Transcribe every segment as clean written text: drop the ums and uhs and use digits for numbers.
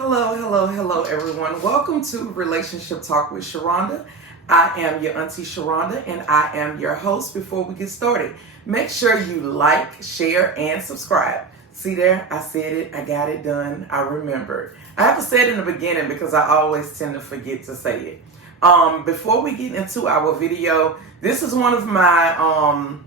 Hello, everyone. Welcome to Relationship Talk with Sharonda. I am your Auntie Sharonda, and I am your host. Before we get started, make sure you like, share, and subscribe. See there? I said it. I got it done. I remembered. I have to say it in the beginning because I always tend to forget to say it. Before we get into our video, this is one of my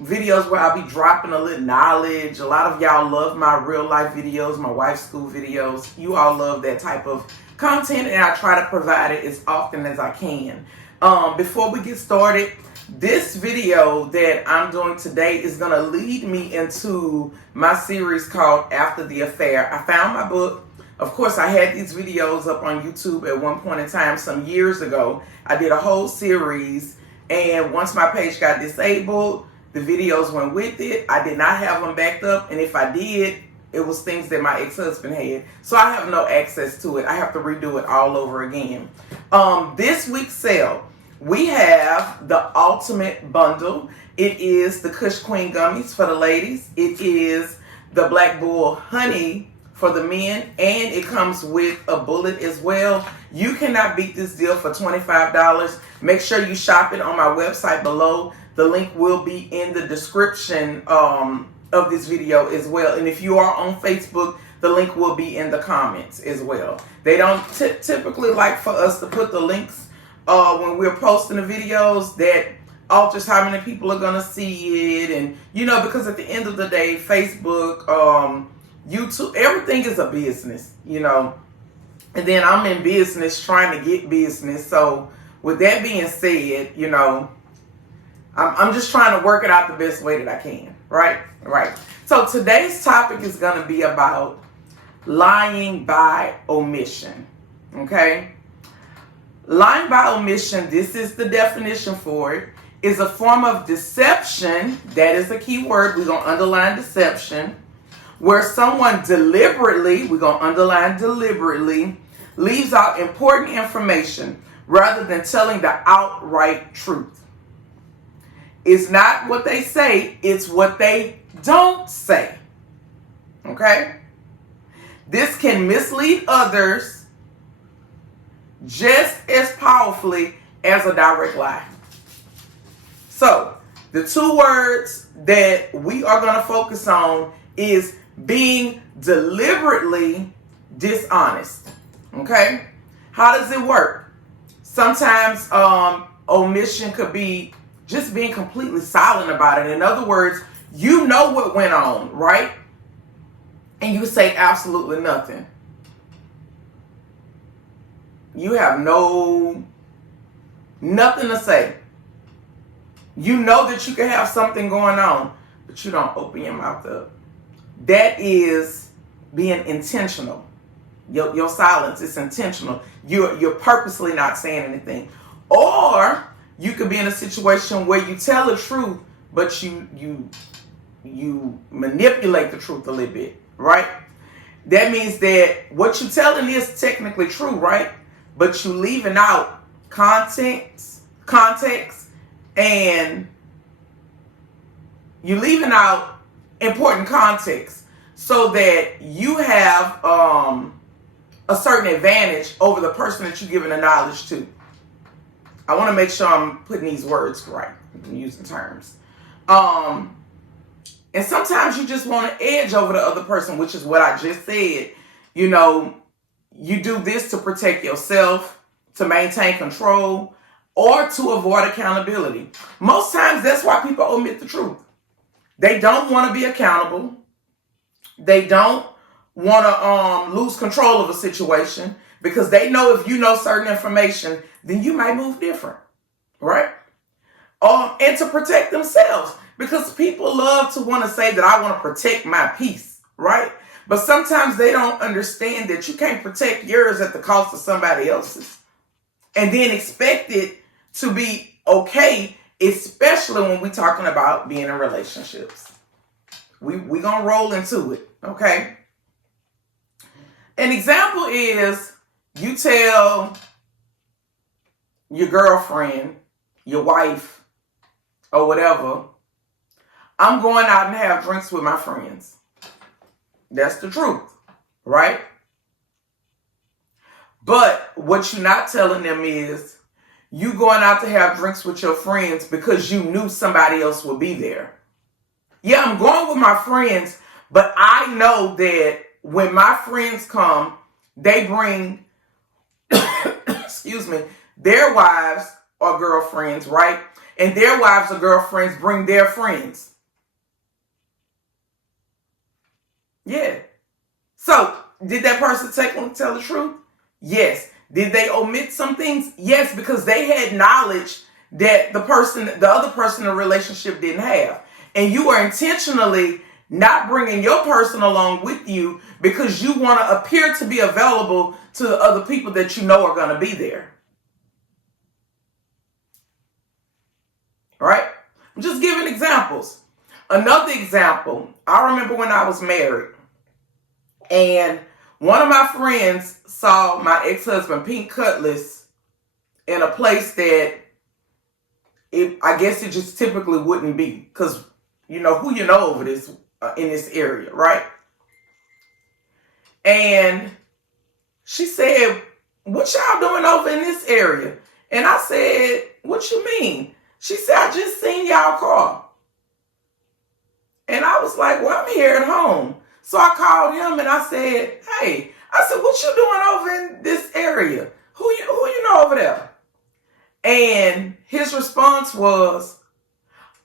videos where I'll be dropping a little knowledge. A lot of y'all love my real life videos, my wife's school videos. You all love that type of content, and I try to provide it as often as I can. Before we get started, this video that I'm doing today is going to lead me into my series called After the Affair. I found my book. Of course, I had these videos up on YouTube at one point in time some years ago. I did a whole series, and once my page got disabled, the videos went with it. I did not have them backed up, and if I did, it was things that my ex-husband had. So I have no access to it. I have to redo it all over again. This week's sale, we have the ultimate bundle. It is the Kush Queen gummies for the ladies. It is the Black Bull honey for the men, and it comes with a bullet as well. You cannot beat this deal for $25. Make sure you shop it on my website below. The link will be in the description of this video as well. And if you are on Facebook, the link will be in the comments as well. They don't typically like for us to put the links when we're posting the videos. That alters how many people are going to see it. And, because at the end of the day, Facebook, YouTube, everything is a business, And then I'm in business trying to get business. So with that being said, I'm just trying to work it out the best way that I can, right? So today's topic is going to be about lying by omission, okay? Lying by omission, this is the definition for it, is a form of deception. That is a key word. We're going to underline deception, where someone deliberately, we're going to underline deliberately, leaves out important information rather than telling the outright truth. It's not what they say, it's what they don't say. Okay? This can mislead others just as powerfully as a direct lie. So, the two words that we are going to focus on is being deliberately dishonest. Okay? How does it work? Sometimes omission could be just being completely silent about it. In other words, you know what went on, right? And you say absolutely nothing. You have nothing to say. You know that you can have something going on, but you don't open your mouth up. That is being intentional. Your silence is intentional. You're purposely not saying anything. Or you could be in a situation where you tell the truth, but you manipulate the truth a little bit, right? That means that what you're telling is technically true, right? But you're leaving out context, and you're leaving out important context so that you have a certain advantage over the person that you're giving the knowledge to. I want to make sure I'm putting these words right. I'm using terms. And sometimes you just want to edge over the other person, which is what I just said. You do this to protect yourself, to maintain control, or to avoid accountability. Most times that's why people omit the truth. They don't want to be accountable. They don't want to lose control of a situation because they know if you know certain information, then you might move different, right? And to protect themselves, because people love to want to say that I want to protect my peace, right? But sometimes they don't understand that you can't protect yours at the cost of somebody else's and then expect it to be okay, especially when we're talking about being in relationships. We're going to roll into it, okay? An example is you tell your girlfriend, your wife, or whatever, I'm going out and have drinks with my friends. That's the truth, right? But what you're not telling them is you going out to have drinks with your friends because you knew somebody else would be there. Yeah, I'm going with my friends, but I know that when my friends come, they bring, excuse me, their wives or girlfriends, right? And their wives or girlfriends bring their friends. Yeah. So, did that person tell the truth? Yes. Did they omit some things? Yes, because they had knowledge that the other person in the relationship didn't have. And you are intentionally not bringing your person along with you because you want to appear to be available to the other people that you know are going to be there. Right? I'm just giving examples. Another example, I remember when I was married and one of my friends saw my ex-husband Pink Cutlass in a place that I guess it just typically wouldn't be because you know who you know over this in this area, right? And she said, "What y'all doing over in this area?" And I said, "What you mean?" She said, "I just seen y'all car." And I was like, "Well, I'm here at home." So I called him and I said, "Hey," I said, "what you doing over in this area? Who you know over there?" And his response was,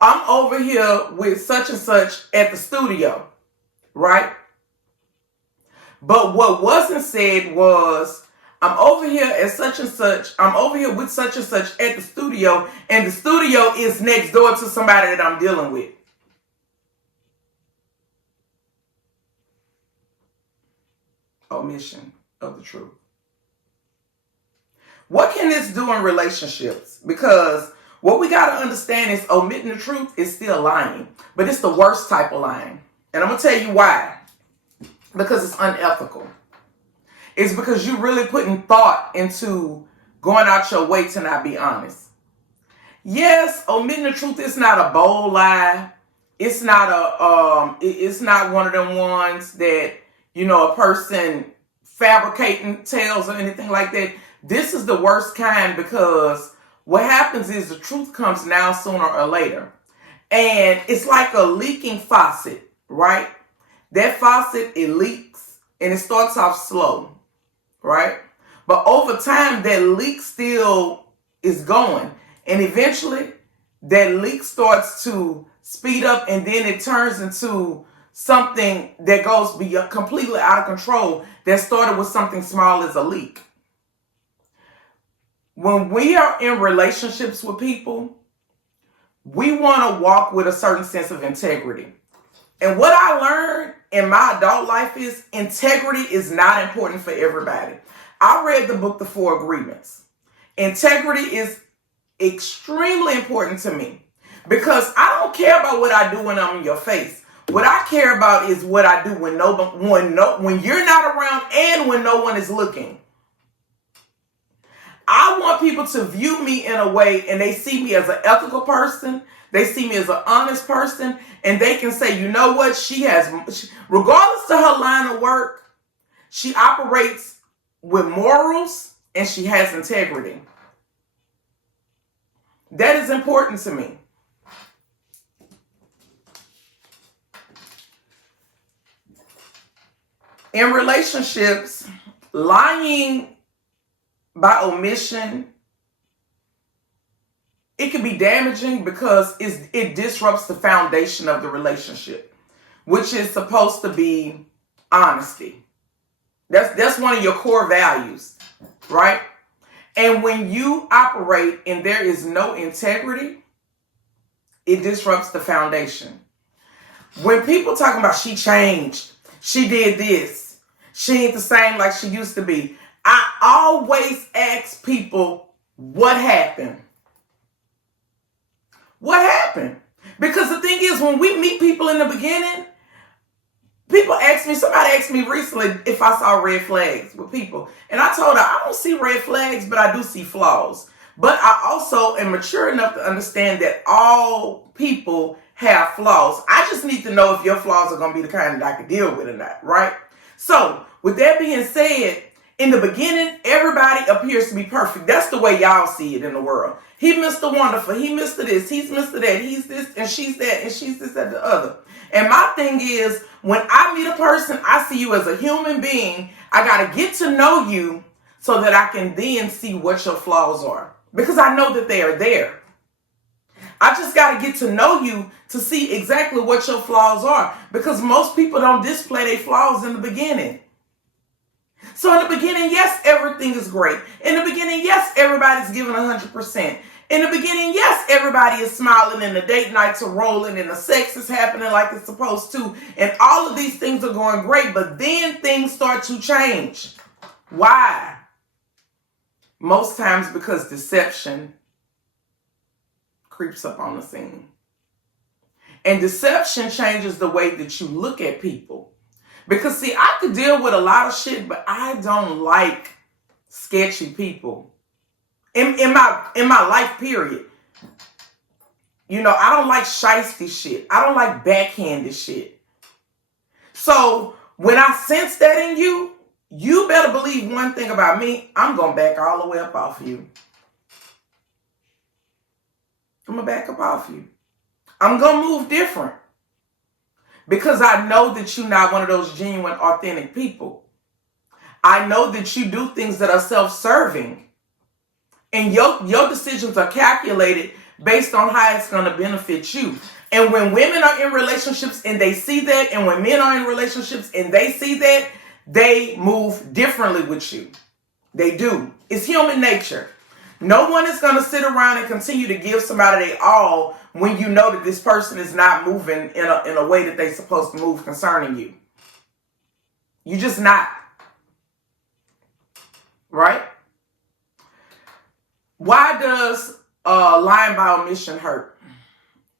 "I'm over here with such and such at the studio," right? But what wasn't said was, "I'm over here at such and such. I'm over here with such and such at the studio, and the studio is next door to somebody that I'm dealing with." Omission of the truth. What can this do in relationships? Because what we got to understand is omitting the truth is still lying, but it's the worst type of lying. And I'm going to tell you why. Because it's unethical. It's because you're really putting thought into going out your way to not be honest. Yes, omitting the truth is not a bold lie. It's not it's not one of them ones that, you know, a person fabricating tales or anything like that. This is the worst kind because what happens is the truth comes now sooner or later. And it's like a leaking faucet, right? That faucet, it leaks and it starts off slow, right? But over time, that leak still is going. And eventually, that leak starts to speed up and then it turns into something that goes beyond, completely out of control, that started with something small as a leak. When we are in relationships with people, we want to walk with a certain sense of integrity. And what I learned in my adult life is integrity is not important for everybody. I read the book, The Four Agreements. Integrity is extremely important to me because I don't care about what I do when I'm in your face. What I care about is what I do when you're not around and when no one is looking. I want people to view me in a way and they see me as an ethical person. They see me as an honest person and they can say, you know what? Regardless of her line of work, she operates with morals and she has integrity. That is important to me. In relationships, lying by omission, it can be damaging because it disrupts the foundation of the relationship, which is supposed to be honesty. That's one of your core values, right? And when you operate and there is no integrity, it disrupts the foundation. When people talking about she changed, she did this, she ain't the same like she used to be, I always ask people, what happened? What happened? Because the thing is, when we meet people in the beginning, somebody asked me recently if I saw red flags with people. And I told her, I don't see red flags, but I do see flaws. But I also am mature enough to understand that all people have flaws. I just need to know if your flaws are going to be the kind that I can deal with or not, right? So, with that being said, In the beginning, everybody appears to be perfect. That's the way y'all see it in the world. He Mr. Wonderful. He Mr. This. He's Mr. That. He's this and she's that and she's this and the other. And my thing is, when I meet a person, I see you as a human being. I got to get to know you so that I can then see what your flaws are. Because I know that they are there. I just got to get to know you to see exactly what your flaws are. Because most people don't display their flaws in the beginning. So in the beginning, yes, everything is great. In the beginning, yes, everybody's giving 100%. In the beginning, yes, everybody is smiling and the date nights are rolling and the sex is happening like it's supposed to. And all of these things are going great. But then things start to change. Why? Most times because deception creeps up on the scene. And deception changes the way that you look at people. Because see, I could deal with a lot of shit, but I don't like sketchy people. In my life period. You know, I don't like shiesty shit. I don't like backhanded shit. So when I sense that in you, you better believe one thing about me. I'm going to back all the way up off you. I'm going to back up off you. I'm going to move different. Because I know that you're not one of those genuine, authentic people. I know that you do things that are self-serving. And your decisions are calculated based on how it's going to benefit you. And when women are in relationships and they see that, and when men are in relationships and they see that, they move differently with you. They do. It's human nature. No one is going to sit around and continue to give somebody their all when you know that this person is not moving in a way that they're supposed to move concerning you. You're just not. Right? Why does lying by omission hurt?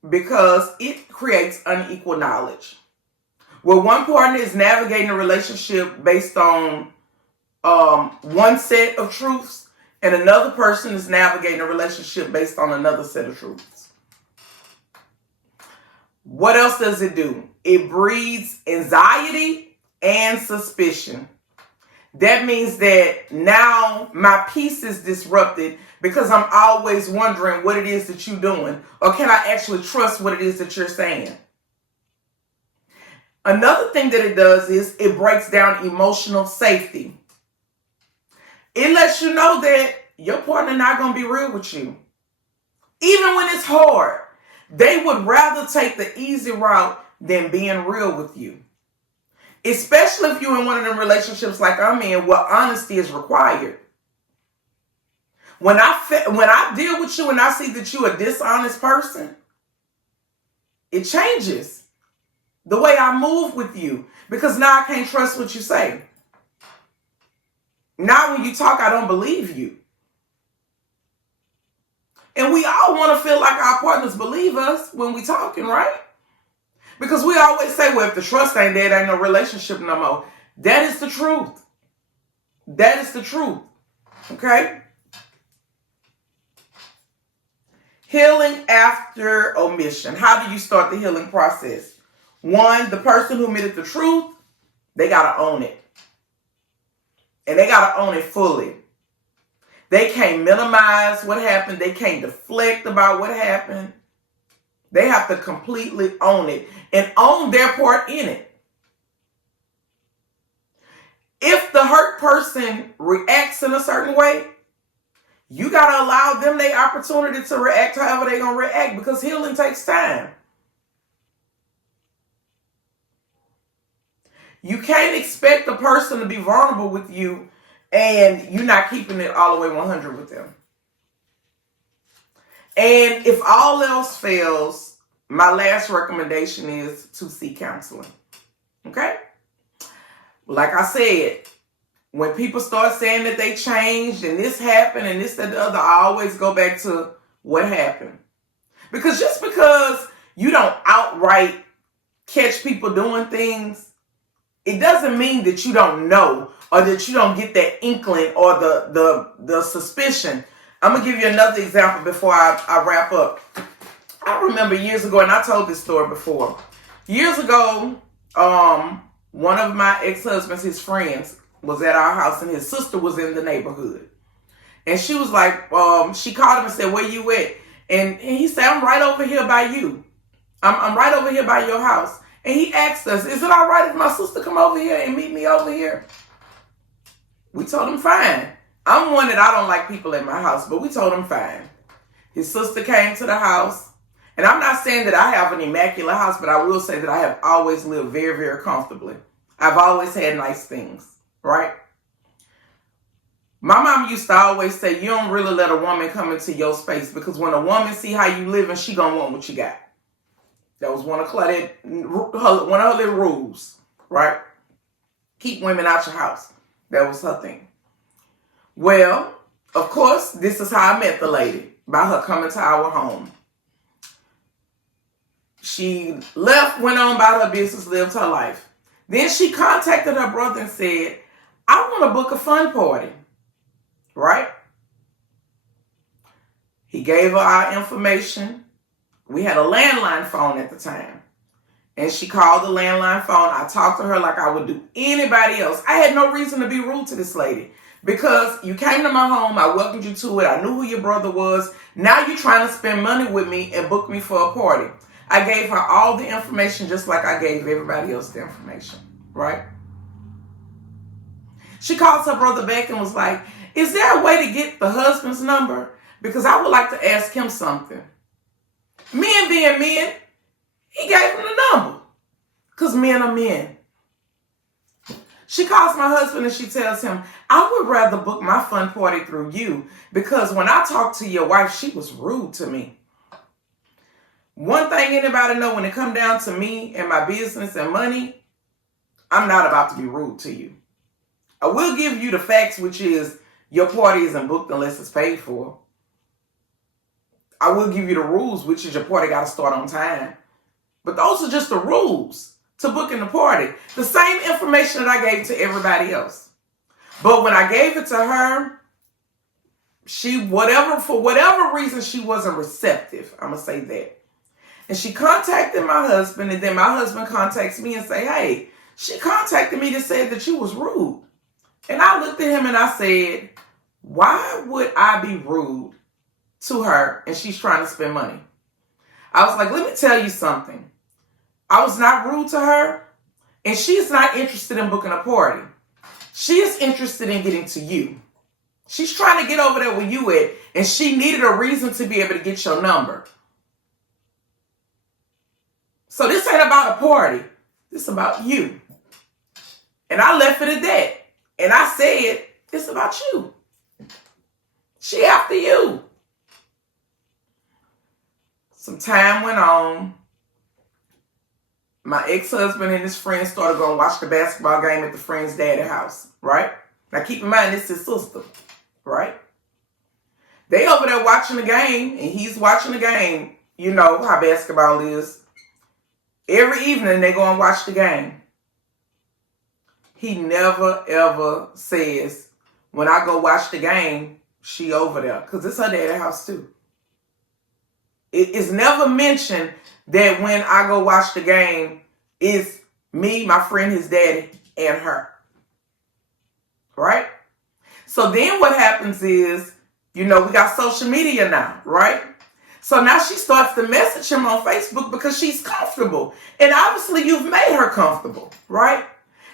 Because it creates unequal knowledge. Where one partner is navigating a relationship based on one set of truths, and another person is navigating a relationship based on another set of truths. What else does it do? It breeds anxiety and suspicion. That means that now my peace is disrupted because I'm always wondering what it is that you're doing, or can I actually trust what it is that you're saying? Another thing that it does is it breaks down emotional safety. It lets you know that your partner not going to be real with you. Even when it's hard, they would rather take the easy route than being real with you. Especially if you're in one of them relationships like I'm in, where honesty is required. When I deal with you and I see that you're a dishonest person, it changes the way I move with you. Because now I can't trust what you say. Now when you talk, I don't believe you. And we all want to feel like our partners believe us when we talking, right? Because we always say, well, if the trust ain't there, there ain't no relationship no more. That is the truth. That is the truth. Okay? Healing after omission. How do you start the healing process? One, the person who admitted the truth, they got to own it. And they got to own it fully. They can't minimize what happened. They can't deflect about what happened. They have to completely own it and own their part in it. If the hurt person reacts in a certain way, you got to allow them the opportunity to react however they're going to react, because healing takes time. You can't expect a person to be vulnerable with you and you're not keeping it all the way 100 with them. And if all else fails, my last recommendation is to seek counseling. Okay? Like I said, when people start saying that they changed and this happened and this, that, the other, I always go back to what happened. Because just because you don't outright catch people doing things, it doesn't mean that you don't know or that you don't get that inkling or the suspicion. I'm going to give you another example before I wrap up. I remember years ago, and I told this story before. Years ago, one of my ex-husbands, his friends, was at our house and his sister was in the neighborhood. And she was like, she called him and said, where you at? And he said, I'm right over here by you. I'm right over here by your house. And he asked us, is it all right if my sister come over here and meet me over here? We told him fine. I'm one that I don't like people at my house, but we told him fine. His sister came to the house. And I'm not saying that I have an immaculate house, but I will say that I have always lived very, very comfortably. I've always had nice things, right? My mom used to always say, you don't really let a woman come into your space, because when a woman see how you living, she gonna want what you got. That was one of her little rules, right? Keep women out your house. That was her thing. Well, of course, this is how I met the lady, by her coming to our home. She left, went on about her business, lived her life. Then she contacted her brother and said, I want to book a fun party, right? He gave her our information. We had a landline phone at the time. And she called the landline phone. I talked to her like I would do anybody else. I had no reason to be rude to this lady, because you came to my home. I welcomed you to it. I knew who your brother was. Now you're trying to spend money with me and book me for a party. I gave her all the information just like I gave everybody else the information, right? She calls her brother back and was like, is there a way to get the husband's number? Because I would like to ask him something. Men being men, he gave him the number, because men are men. She calls my husband and she tells him, I would rather book my fun party through you, because when I talked to your wife, she was rude to me. One thing anybody know, when it come down to me and my business and money, I'm not about to be rude to you. I will give you the facts, which is your party isn't booked unless it's paid for. I will give you the rules, which is your party got to start on time. But those are just the rules to booking the party. The same information that I gave to everybody else. But when I gave it to her, for whatever reason, she wasn't receptive. I'm going to say that. And she contacted my husband, and then my husband contacts me and say, hey, she contacted me to say that you was rude. And I looked at him and I said, why would I be rude to her and she's trying to spend money? I was like, let me tell you something. I was not rude to her, and she's not interested in booking a party. She is interested in getting to you. She's trying to get over there where you at, and she needed a reason to be able to get your number. So this ain't about a party. This is about you. And I left it at that. And I said, it's about you. She after you. Some time went on. My ex-husband and his friends started going to watch the basketball game at the friend's daddy's house, right? Now keep in mind, this is his sister, right? They over there watching the game, and he's watching the game. You know how basketball is. Every evening they go and watch the game. He never ever says, when I go watch the game, she over there. Because it's her daddy's house too. It is never mentioned that when I go watch the game, it's me, my friend, his daddy, and her. Right? So then what happens is, we got social media now, right? So now she starts to message him on Facebook because she's comfortable. And obviously you've made her comfortable, right?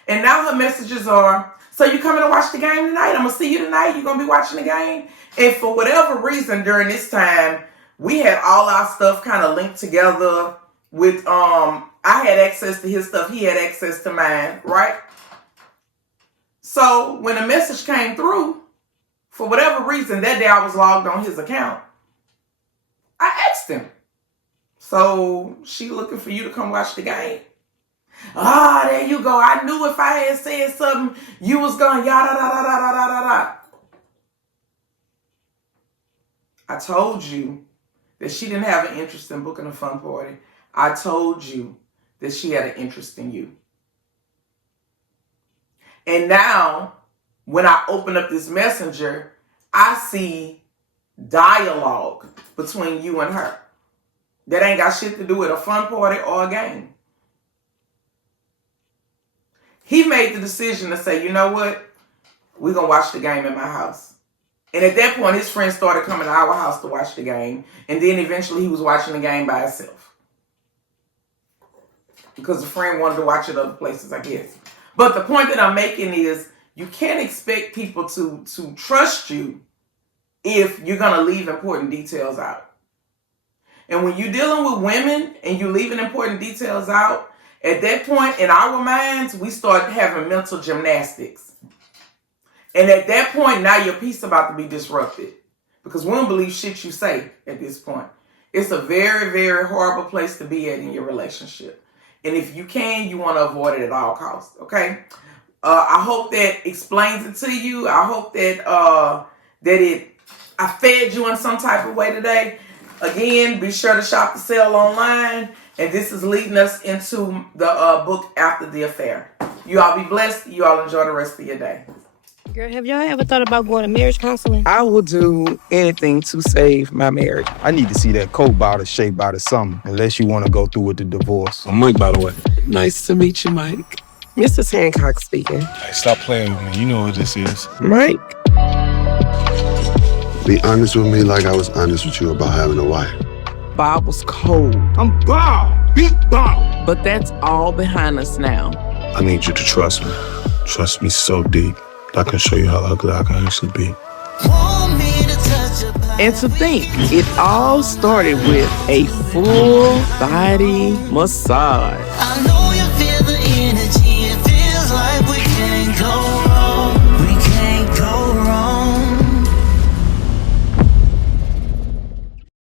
And now her messages are, so you coming to watch the game tonight? I'm going to see you tonight. You're going to be watching the game? And for whatever reason during this time, we had all our stuff kind of linked together with, I had access to his stuff. He had access to mine, right? So when a message came through, for whatever reason, that day I was logged on his account. I asked him, so she looking for you to come watch the game? Ah, there you go. I knew if I had said something, you was going yada da da da da da da. I told you that she didn't have an interest in booking a fun party. I told you that she had an interest in you. And now, when I open up this messenger, I see dialogue between you and her. That ain't got shit to do with a fun party or a game. He made the decision to say, you know what? we're going to watch the game in my house. And at that point, his friends started coming to our house to watch the game. And then eventually he was watching the game by himself. Because a friend wanted to watch it other places, I guess. But the point that I'm making is you can't expect people to trust you if you're going to leave important details out. And when you're dealing with women and you're leaving important details out, at that point in our minds, we start having mental gymnastics. And at that point, now your peace about to be disrupted. Because we don't believe shit you say at this point. It's a very, very horrible place to be at in your relationship. And if you can, you want to avoid it at all costs, okay? I hope that explains it to you. I hope that I fed you in some type of way today. Again, be sure to shop the sale online. And this is leading us into the book After the Affair. You all be blessed. You all enjoy the rest of your day. Girl, have y'all ever thought about going to marriage counseling? I will do anything to save my marriage. I need to see that coat bottle shaped by the summer, unless you want to go through with the divorce. I'm Mike, by the way. Nice to meet you, Mike. Mrs. Hancock speaking. Hey, stop playing with me. You know what this is. Mike. Be honest with me like I was honest with you about having a wife. Bob was cold. I'm Bob. Big Bob. But that's all behind us now. I need you to trust me. Trust me so deep. I can show you how ugly I can actually be. And to think, it all started with a full body massage.